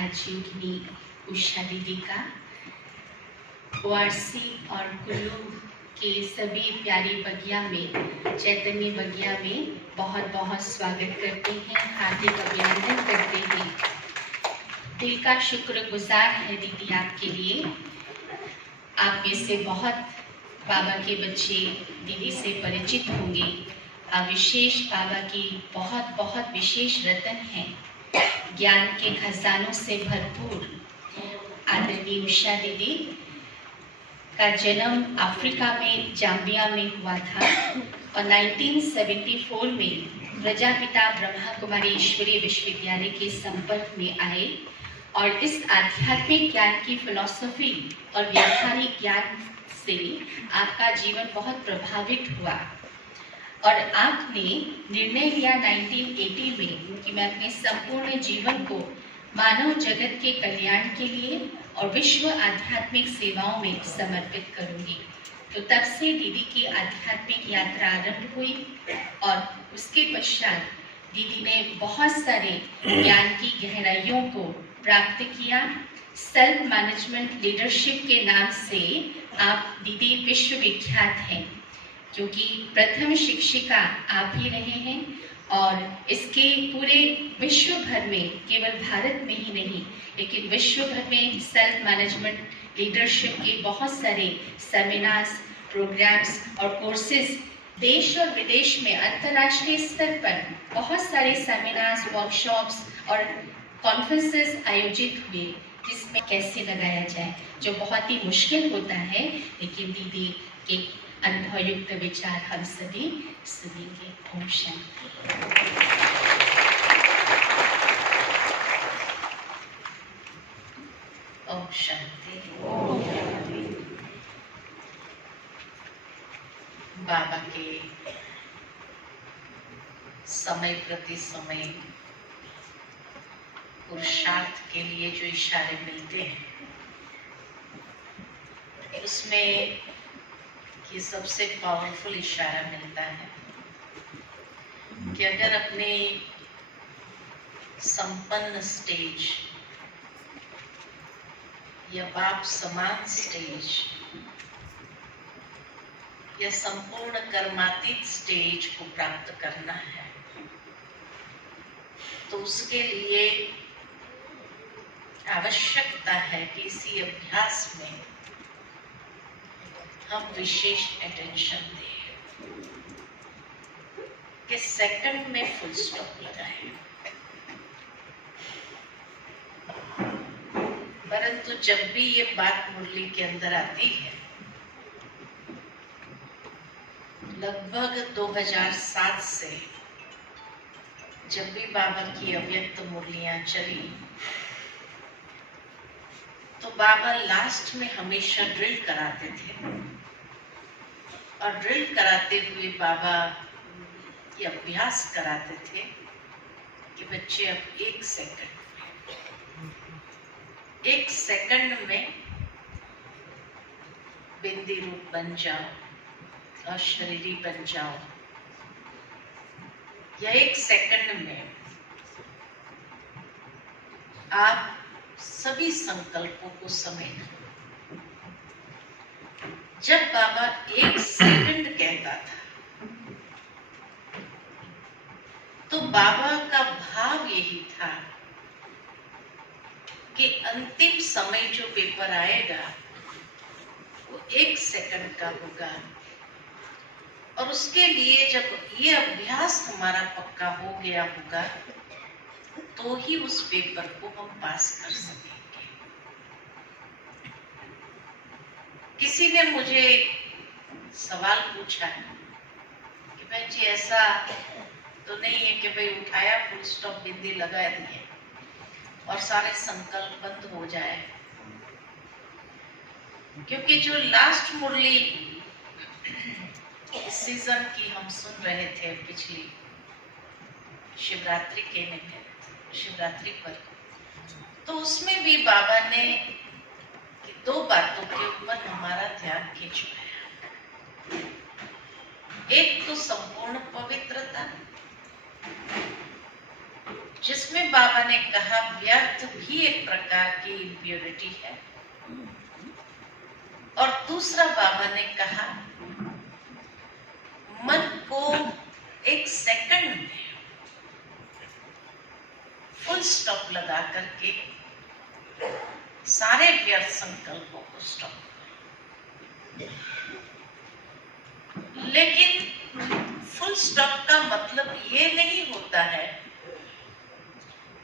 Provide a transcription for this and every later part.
राजयोगिनी उषा दीदी का वारसी और कुल्लू के सभी प्यारी बगिया में, चैतन्य बगिया में बहुत बहुत स्वागत करते हैं, हार्दिक अभिनंदन करते हैं। दिल का शुक्रगुजार है दीदी आपके लिए। आप में से बहुत बाबा के बच्चे दीदी से परिचित होंगे। आप विशेष बाबा की बहुत बहुत विशेष रतन हैं, ज्ञान के खजानों से भरपूर। आदरणीय उषा दीदी का जन्म अफ्रीका में जाम्बिया में हुआ था और 1974 में प्रजापिता ब्रह्मा कुमारी ईश्वरीय विश्वविद्यालय के संपर्क में आए और इस आध्यात्मिक ज्ञान की फिलॉसफी और व्यावहारिक ज्ञान से आपका जीवन बहुत प्रभावित हुआ और आपने निर्णय लिया 1980 में कि मैं अपने संपूर्ण जीवन को मानव जगत के कल्याण के लिए और विश्व आध्यात्मिक सेवाओं में समर्पित करूंगी। तो तब से दीदी की आध्यात्मिक यात्रा आरंभ हुई और उसके पश्चात दीदी ने बहुत सारे ज्ञान की गहराइयों को प्राप्त किया। सेल्फ मैनेजमेंट लीडरशिप के नाम से आप दीदी विश्वविख्यात हैं, क्योंकि प्रथम शिक्षिका आप ही रहे हैं और इसके पूरे विश्व भर में, केवल भारत में ही नहीं लेकिन विश्व भर में सेल्फ मैनेजमेंट लीडरशिप के बहुत सारे सेमिनार्स, प्रोग्राम्स और कोर्सेज देश और विदेश में अंतर्राष्ट्रीय स्तर पर बहुत सारे सेमिनार्स, वर्कशॉप्स और कॉन्फ्रेंसेस आयोजित हुए, जिसमें कैसे लगाया जाए, जो बहुत ही मुश्किल होता है, लेकिन दीदी के अनुभवयुक्त विचार हम सभी सुनेंगे। ओम शांति। ओम शांति। बाबा के समय प्रति समय पुरुषार्थ के लिए जो इशारे मिलते हैं, उसमें ये सबसे पावरफुल इशारा मिलता है कि अगर अपने संपन्न स्टेज या बाप समान स्टेज या संपूर्ण कर्मातीत स्टेज को प्राप्त करना है, तो उसके लिए आवश्यकता है कि इसी अभ्यास में हम विशेष अटेंशन दें, कि सेकंड में फुल स्टॉप लगाएं। परंतु जब भी ये बात मुरली के अंदर आती है, लगभग 2007 से जब भी बाबा की अव्यक्त मुरलियां चली, तो बाबा लास्ट में हमेशा ड्रिल कराते थे और ड्रिल कराते हुए बाबा ये अभ्यास कराते थे कि बच्चे अब एक सेकंड में बिंदी रूप बन जाओ, अशरीरी बन जाओ, या एक सेकंड में आप सभी संकल्पों को समेट। जब बाबा एक सेकंड कहता था, तो बाबा का भाव यही था कि अंतिम समय जो पेपर आएगा वो एक सेकंड का होगा और उसके लिए जब ये अभ्यास हमारा पक्का हो गया होगा, तो ही उस पेपर को हम पास कर सकेंगे। किसी ने मुझे सवाल पूछा कि भाई जी ऐसा तो नहीं है कि भाई उठाया, फुल स्टॉप, बिंदी लगा दिए और सारे संकल्प बंद हो जाए, क्योंकि जो लास्ट मुरली इस सीजन की हम सुन रहे थे पिछली शिवरात्रि के निमित्त, शिवरात्रि पर, तो उसमें भी बाबा ने दो बातों के ऊपर हमारा ध्यान खिंचवाया। एक तो संपूर्ण पवित्रता जिसमें बाबा ने कहा व्यर्थ भी एक प्रकार की इम्प्योरिटी है, और दूसरा बाबा ने कहा मन को एक सेकंड में फुल स्टॉप लगा करके सारे व्यर्थ संकल्पों को स्टॉप। लेकिन फुल स्टॉप का मतलब ये नहीं होता है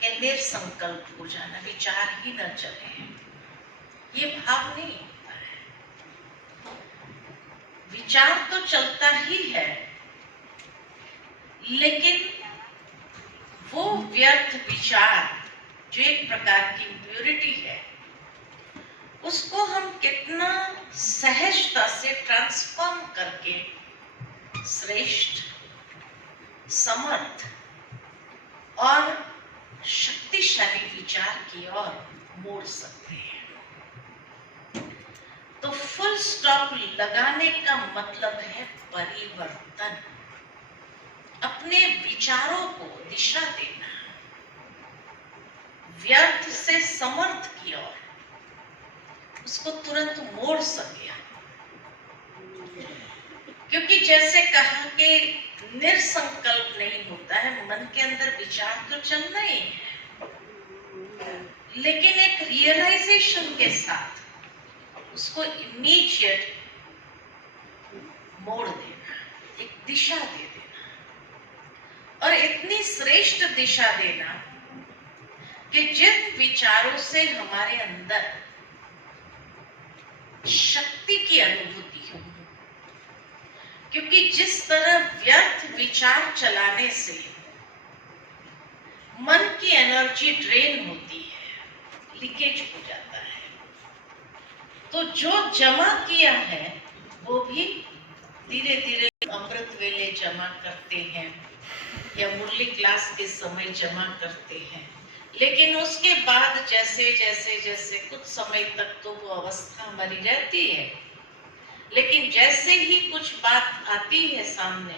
कि निर्संकल्प हो जाना, विचार ही न चले, ये भाव नहीं होता है। विचार तो चलता ही है, लेकिन वो व्यर्थ विचार जो एक प्रकार की इम्प्योरिटी है, उसको हम कितना सहजता से ट्रांसफॉर्म करके श्रेष्ठ, समर्थ और शक्तिशाली विचार की ओर मोड़ सकते हैं। तो फुल स्टॉप लगाने का मतलब है परिवर्तन, अपने विचारों को दिशा देना, व्यर्थ से समर्थ की ओर उसको तुरंत मोड़ सके। क्योंकि जैसे कहा कि निर्संकल्प नहीं होता है, मन के अंदर विचार तो चलना ही है, लेकिन एक रियलाइजेशन के साथ उसको इमीडिएट मोड़ देना, एक दिशा दे देना, और इतनी श्रेष्ठ दिशा देना कि जिन विचारों से हमारे अंदर शक्ति की अनुभूति हो। क्योंकि जिस तरह व्यर्थ विचार चलाने से मन की एनर्जी ड्रेन होती है, लीकेज हो जाता है, तो जो जमा किया है वो भी धीरे धीरे अमृत वेले जमा करते हैं या मुरली क्लास के समय जमा करते हैं, लेकिन उसके बाद जैसे जैसे जैसे कुछ समय तक तो वो अवस्था हमारी रहती है, लेकिन जैसे ही कुछ बात आती है सामने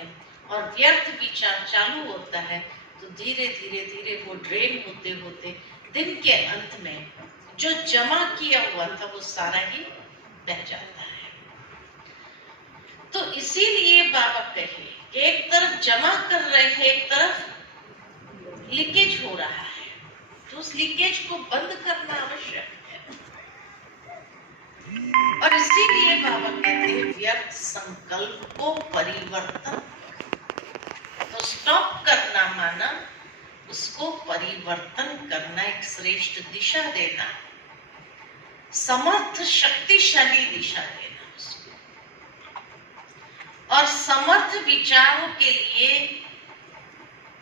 और व्यर्थ विचार चालू होता है, तो धीरे धीरे धीरे वो ड्रेन होते होते दिन के अंत में जो जमा किया हुआ था वो सारा ही बह जाता है। तो इसीलिए बाबा कहे कि एक तरफ जमा कर रहे हैं, एक तरफ लीकेज हो रहा है, तो उस लीकेज को बंद करना आवश्यक है। और इसीलिए बाबा कहते हैं व्यर्थ संकल्प को परिवर्तन। तो स्टॉप करना माना उसको परिवर्तन करना, एक श्रेष्ठ दिशा देना, समर्थ शक्तिशाली दिशा देना उसको। और समर्थ विचारों के लिए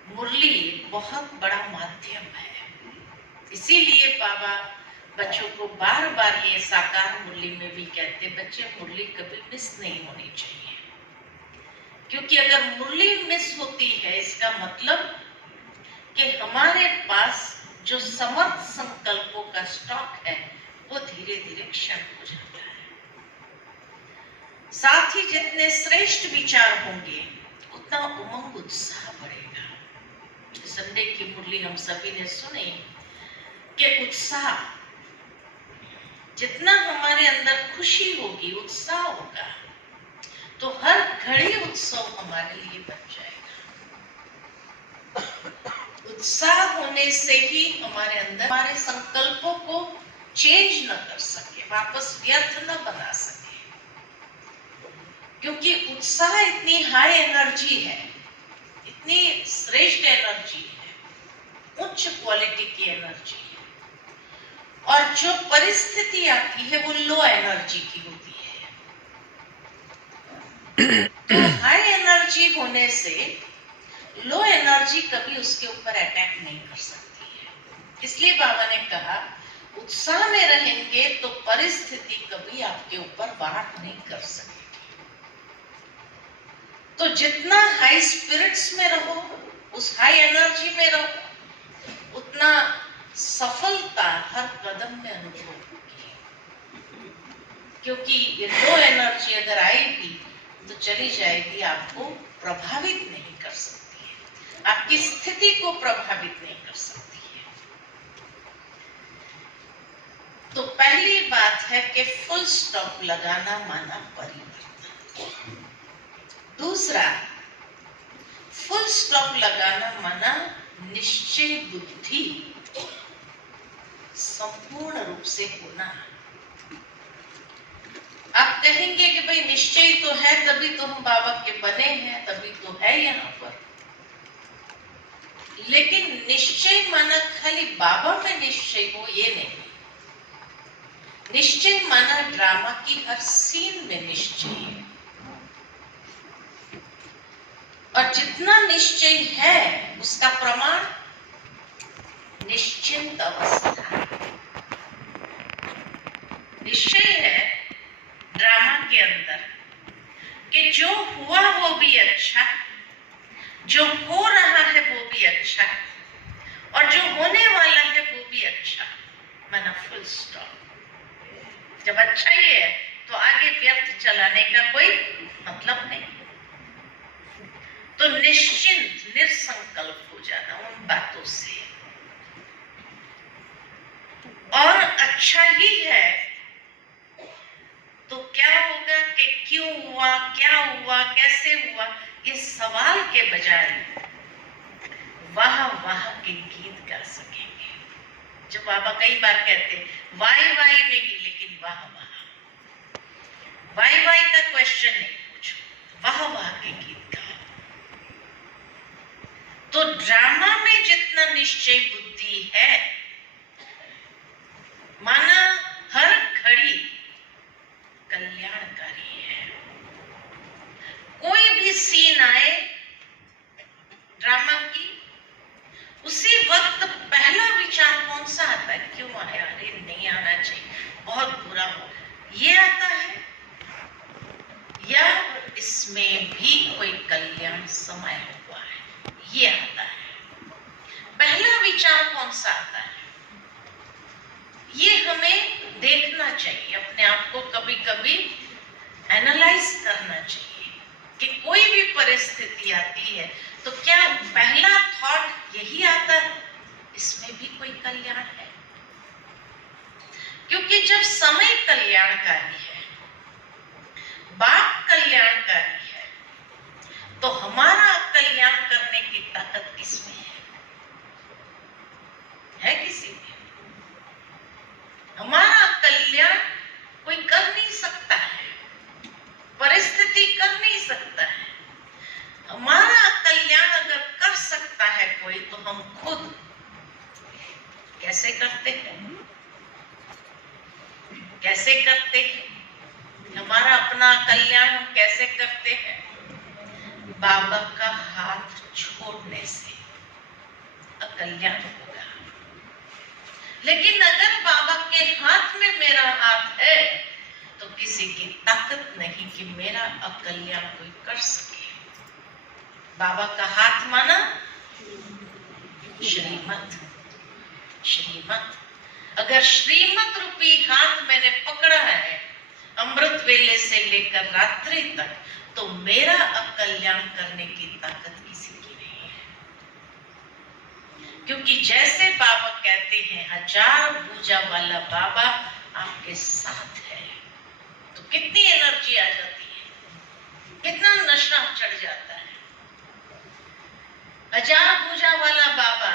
मुरली बहुत बड़ा माध्यम है। इसीलिए बाबा बच्चों को बार बार ये साकार मुरली में भी कहते, बच्चे मुरली कभी मिस नहीं होनी चाहिए, क्योंकि अगर मुरली मिस होती है इसका मतलब कि हमारे पास जो समर्थ संकल्पों का स्टॉक है वो धीरे धीरे क्षण हो जाता है। साथ ही जितने श्रेष्ठ विचार होंगे उतना उमंग उत्साह बढ़ेगा। संडे की मुरली हम सभी ने सुनी कि उत्साह, जितना हमारे अंदर खुशी होगी, उत्साह होगा, तो हर घड़ी उत्सव हमारे लिए बन जाएगा। उत्साह होने से ही हमारे अंदर हमारे संकल्पों को चेंज न कर सके, वापस व्यर्थ न बना सके, क्योंकि उत्साह इतनी हाई एनर्जी है, इतनी श्रेष्ठ एनर्जी है, उच्च क्वालिटी की एनर्जी है। और जो परिस्थिति आती है वो लो एनर्जी की होती है। तो हाई एनर्जी होने से लो एनर्जी कभी उसके ऊपर अटैक नहीं कर सकती है। इसलिए बाबा ने कहा उत्साह में रहेंगे तो परिस्थिति कभी आपके ऊपर वार नहीं कर सकेगी। तो जितना हाई स्पिरिट्स में रहो, उस हाई एनर्जी में रहो, उतना सफलता हर कदम में अनुभव होगी। क्योंकि ये लो एनर्जी अगर आएगी तो चली जाएगी, आपको प्रभावित नहीं कर सकती है। आपकी स्थिति को प्रभावित नहीं कर सकती है। तो पहली बात है कि फुल स्टॉप लगाना माना परिवर्तन। दूसरा, फुल स्टॉप लगाना माना निश्चय बुद्धि संपूर्ण रूप से होना। आप कहेंगे कि भाई निश्चय तो है तभी तो हम बाबा के बने हैं, तभी तो है यहाँ पर। लेकिन निश्चय माना खाली बाबा में निश्चय हो ये नहीं। निश्चय माना ड्रामा की हर सीन में निश्चय है। और जितना निश्चय है उसका प्रमाण निश्चिंत अवस्था। निश्चय है ड्रामा के अंदर कि जो हुआ वो भी अच्छा, जो हो रहा है वो भी अच्छा, और जो होने वाला है वो भी अच्छा, माना फुल स्टॉप। जब अच्छा ही है तो आगे व्यर्थ चलाने का कोई मतलब नहीं। तो निश्चिंत निसंकल्प हो जाना उन बातों से। और अच्छा ही है तो क्या होगा कि क्यों हुआ, क्या हुआ, कैसे हुआ, इस सवाल के बजाय वाह वाह के गीत गा सकेंगे। जो बाबा कई बार कहते वाई वाई नहीं, लेकिन वाह वाह। वाई वाई का क्वेश्चन नहीं पूछो, वाह वाह के गीत गाओ। तो ड्रामा में जितना निश्चय बुद्धि है माना हर घड़ी कल्याणकारी है। कोई भी सीन आए ड्रामा की, उसी वक्त पहला विचार कौन सा आता है? क्यों आया? अरे नहीं आना चाहिए, बहुत बुरा हो, ये आता है, या इसमें भी कोई कल्याण समाया हुआ है, ये आता है। पहला विचार कौन सा आता है ये हमें देखना चाहिए, अपने आप को कभी कभी एनालाइज करना चाहिए कि कोई भी परिस्थिति आती है तो क्या पहला थॉट यही आता है इसमें भी कोई कल्याण है? क्योंकि जब समय कल्याणकारी है, बाप कल्याणकारी है, तो हमारा कल्याण करने की ताकत किसमें है किसी में? हमारा कल्याण कोई कर नहीं सकता है, परिस्थिति कर नहीं सकता है। हमारा कल्याण अगर कर सकता है कोई, तो हम खुद कैसे करते हैं? कैसे करते हैं हमारा अपना कल्याण? हम कैसे करते हैं? बाबा का हाथ छोड़ने से अकल्याण होगा। लेकिन अगर बाबा के हाथ में मेरा हाथ है तो किसी की ताकत नहीं कि मेरा अकल्याण कोई कर सके। बाबा का हाथ माना श्रीमत। श्रीमत, अगर श्रीमत रूपी हाथ मैंने पकड़ा है अमृत वेले से लेकर रात्रि तक, तो मेरा अकल्याण करने की ताकत किसी की नहीं है। क्योंकि जैसे बाबा कहते हैं, 1000 भुजा वाला बाबा आपके साथ है, तो कितनी एनर्जी आ जाती है, कितना नशा चढ़ जाता है। 1000 भुजा वाला बाबा,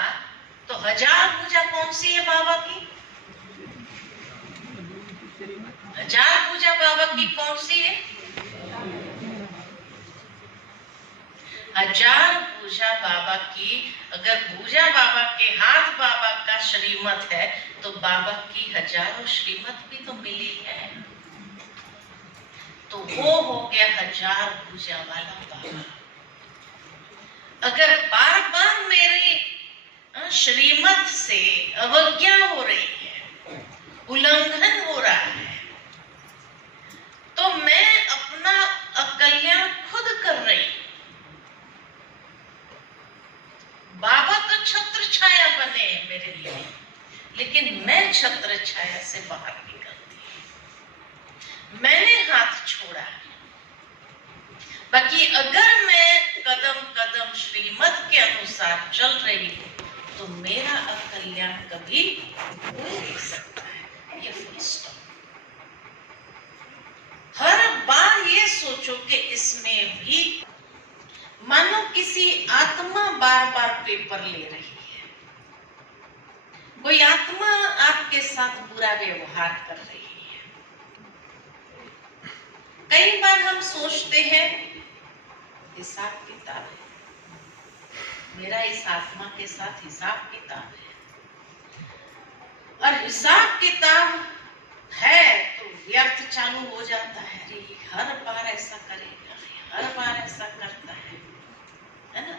तो 1000 भुजा कौन सी है बाबा की? 1000 भुजा बाबा की कौन सी है? 1000 भुजा बाबा की। अगर भुजा बाबा के हाथ बाबा का श्रीमत है, तो बाबा की हजारों श्रीमत भी तो मिली है। तो वो हो गया 1000 भुजा वाला बाबा। अगर बार बार मेरे श्रीमत से अवज्ञा हो रही है, उल्लंघन हो रहा है, तो मैं अपना अकल्याण खुद कर रही हूं। बाबा तो छत्र छाया बने मेरे लिए, लेकिन मैं छत्र छाया से बाहर निकलती हूं। मैंने हाथ छोड़ा। बाकी अगर मैं कदम कदम श्रीमत के अनुसार चल रही हूँ तो मेरा अकल्याण कभी हो नहीं सकता है। ये फुल स्टॉप। हर बार ये सोचो कि इसमें भी मानो किसी आत्मा बार बार पेपर ले रही है, कोई आत्मा आपके साथ बुरा व्यवहार कर रही है। कई बार हम सोचते हैं हिसाब किताब है, मेरा इस आत्मा के साथ हिसाब किताब है, और हिसाब किताब है तो व्यर्थ चालू हो जाता है। अरे हर बार ऐसा करेगा, हर बार ऐसा करता है ना।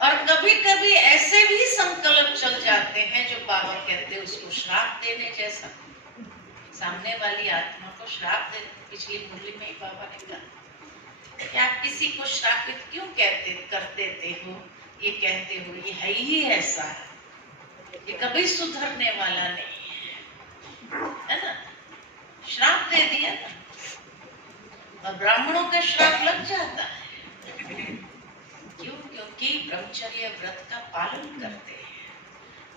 और कभी कभी ऐसे भी संकल्प चल जाते हैं जो बाबा कहते हैं उसको श्राप देने जैसा। सामने वाली आत्मा को श्राप देने, पिछली मुरली में ही बाबा ने कहा कि आप किसी को श्रापित क्यों कर देते हो, ये कहते हो ये है ही ऐसा है, ये कभी सुधरने वाला नहीं है ना। श्राप दे दिया ना, और ब्राह्मणों का श्राप लग जाता है। क्यों? क्योंकि ब्रह्मचर्य व्रत का पालन करते हैं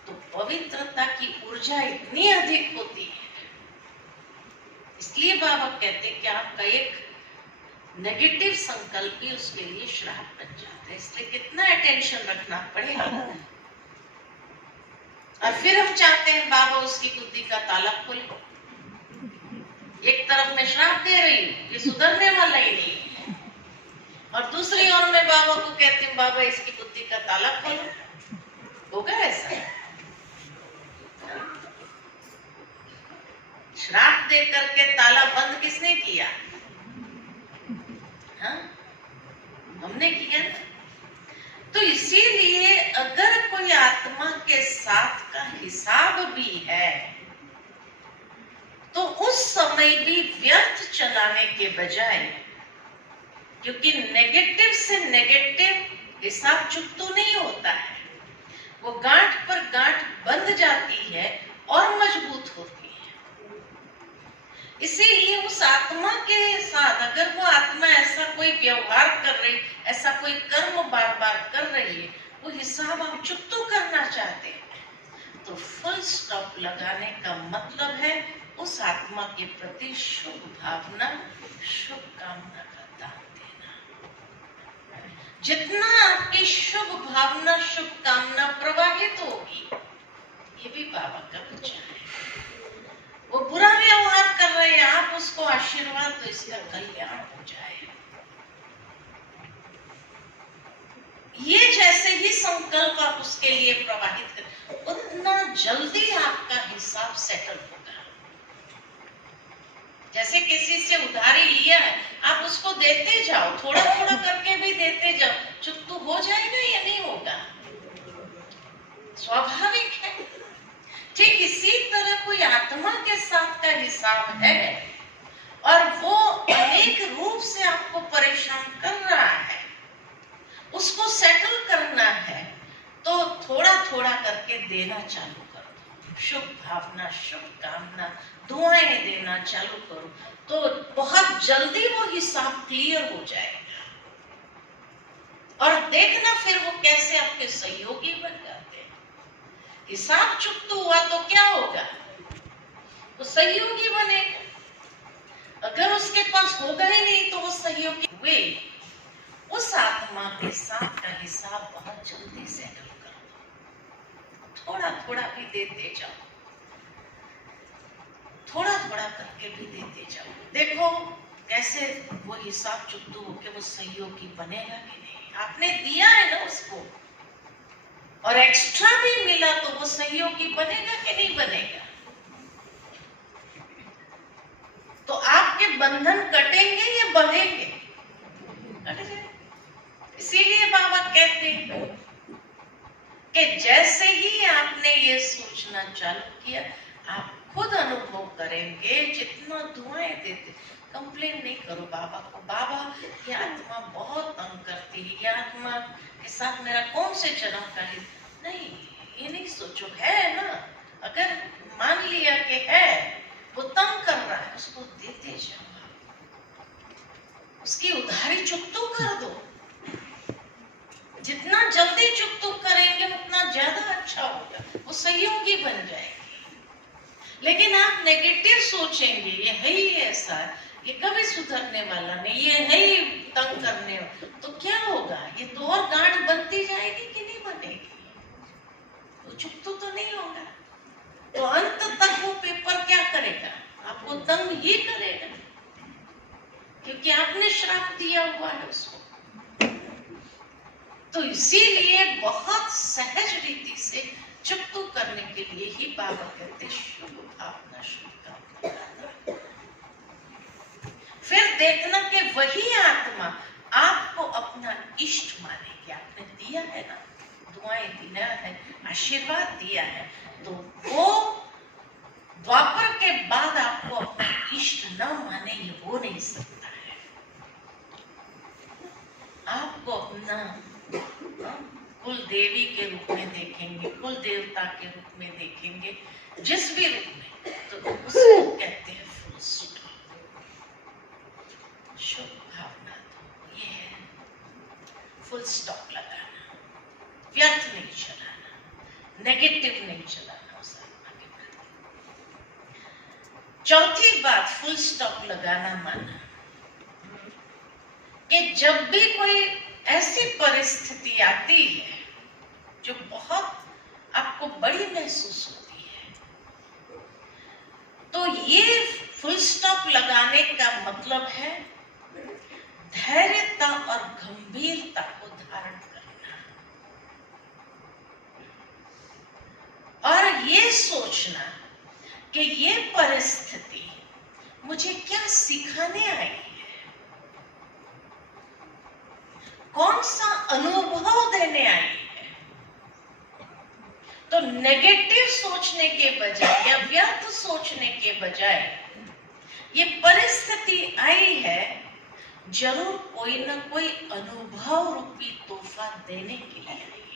तो पवित्रता की ऊर्जा इतनी अधिक होती है। इसलिए बाबा कहते हैं कि आपका एक नेगेटिव संकल्प भी उसके लिए श्राप बन जाता है। इसलिए कितना अटेंशन रखना पड़ेगा। और फिर हम चाहते हैं बाबा उसकी बुद्धि का ताला खोले। एक तरफ मैं श्राप दे रही हूँ, ये सुधरने वाला ही नहीं है, और दूसरी ओर मैं बाबा को कहती हूँ बाबा इसकी बुद्धि का ताला खोलो। होगा ऐसा? श्राप दे करके ताला बंद किसने किया? हाँ? हमने किया ना। तो इसीलिए अगर कोई आत्मा के साथ का हिसाब भी है तो उस समय भी व्यर्थ चलाने के बजाय, क्योंकि नेगेटिव से नेगेटिव हिसाब चुकतो नहीं होता है, वो गांठ पर गांठ बंध जाती है और मजबूत होती है। इसीलिए उस आत्मा के साथ अगर वो आत्मा ऐसा कोई व्यवहार कर रही, ऐसा कोई कर्म बार बार कर रही है, वो हिसाब आप चुकतो करना चाहते हैं तो फुल स्टॉप लगाने का मतलब है उस आत्मा के प्रति शुभ भावना, शुभ कामना का दान देना। जितना आपकी शुभ भावना, शुभ कामना प्रवाहित होगी, ये भी बाबा का विचार है। वो बुरा व्यवहार कर रहे हैं, आप उसको आशीर्वाद दो, इसका कल्याण हो जाए। ये जैसे ही संकल्प आप उसके लिए प्रवाहित कर, उतना जल्दी आपका हिसाब सेटल होगा। जैसे किसी से उधारी लिया है, आप उसको देते जाओ, थोड़ा थोड़ा करके भी देते जाओ, चुकतो हो जाएगा या नहीं होगा? स्वाभाविक है। ठीक इसी तरह कोई आत्मा के साथ का हिसाब है और वो अनेक रूप से आपको परेशान कर रहा है, उसको सेटल करना है तो थोड़ा थोड़ा करके देना चालू कर दो। शुभ भावना, शुभ कामना, दुआएं देना चालू करो तो बहुत जल्दी वो हिसाब क्लियर हो जाएगा। और देखना फिर वो कैसे आपके सहयोगी बन जाते हैं। हिसाब चुकता हुआ तो क्या होगा? वो सहयोगी बनेगा। अगर उसके पास होगा ही नहीं तो वो सहयोगी हुए। उस आत्मा के साथ का हिसाब बहुत जल्दी सेटल करो। थोड़ा थोड़ा भी देते जाओ, थोड़ा थोड़ा करके भी देते जाओ। देखो कैसे वो हिसाब चुकता होके वो सहयोगी बनेगा कि नहीं। आपने दिया है ना उसको और एक्स्ट्रा भी मिला तो वो सहयोगी बनेगा कि नहीं बनेगा? तो आपके बंधन कटेंगे या बढ़ेंगे? कटेंगे। इसीलिए बाबा कहते हैं कि जैसे ही आपने ये सोचना चालू किया, आप खुद अनुभव करेंगे। जितना दुआएं देते, कंप्लेन नहीं करो बाबा को, बाबा ये आत्मा बहुत तंग करती है, ये आत्मा के साथ मेरा कौन से जन्म का है। नहीं, ये नहीं सोचो, है ना। अगर मान लिया कि है, वो तंग कर रहा है, उसको देते जाओ, उसकी उधारी चुकतो कर दो। जितना जल्दी चुकतो करेंगे उतना ज्यादा अच्छा होगा, वो सहयोगी बन जाएगी। लेकिन आप नेगेटिव सोचेंगे, ये है ही ऐसा, ये कभी सुधरने वाला नहीं, ये है ही तंग करने वाला, तो क्या होगा? ये तो और गांठ बनती जाएगी कि नहीं बनेगी? तो चुकतो तो नहीं होगा। तो अंत तक वो पेपर क्या करेगा? आपको तंग ही करेगा, क्योंकि आपने श्राप दिया हुआ है उसको। तो इसीलिए बहुत सहज रीति से चुकतो करने के लिए ही बाबा कहते शुभ भावना, शुभकामना। फिर देखना कि वही आत्मा आपको अपना इष्ट मानेगी। आपने दिया है ना, दुआएं दिया है, आशीर्वाद दिया है, तो वो द्वापर के बाद आपको अपना इष्ट न माने, ये हो नहीं सकता है। आपको अपना कुल देवी के रूप में देखेंगे, कुल देवता के रूप में देखेंगे, जिस भी रूप में, तो उसको कहते हैं फुल स्टॉप। शुभ भावना, तो ये है फुल स्टॉप लगाना, व्यर्थ नहीं चलाना, नेगेटिव नहीं चलाना उस आत्मा के प्रति। चौथी बात फुल स्टॉप लगाना माना कि जब भी कोई ऐसी परिस्थिति आती है जो बहुत आपको बड़ी महसूस होती है, तो ये फुल स्टॉप लगाने का मतलब है धैर्यता और गंभीरता को धारण करना, और ये सोचना कि ये परिस्थिति मुझे क्या सिखाने आई है, कौन सा अनुभव देने आई है। तो नेगेटिव सोचने के बजाय या व्यर्थ सोचने के बजाय ये परिस्थिति आई है, जरूर कोई ना कोई अनुभव रूपी तोहफा देने के लिए आई है।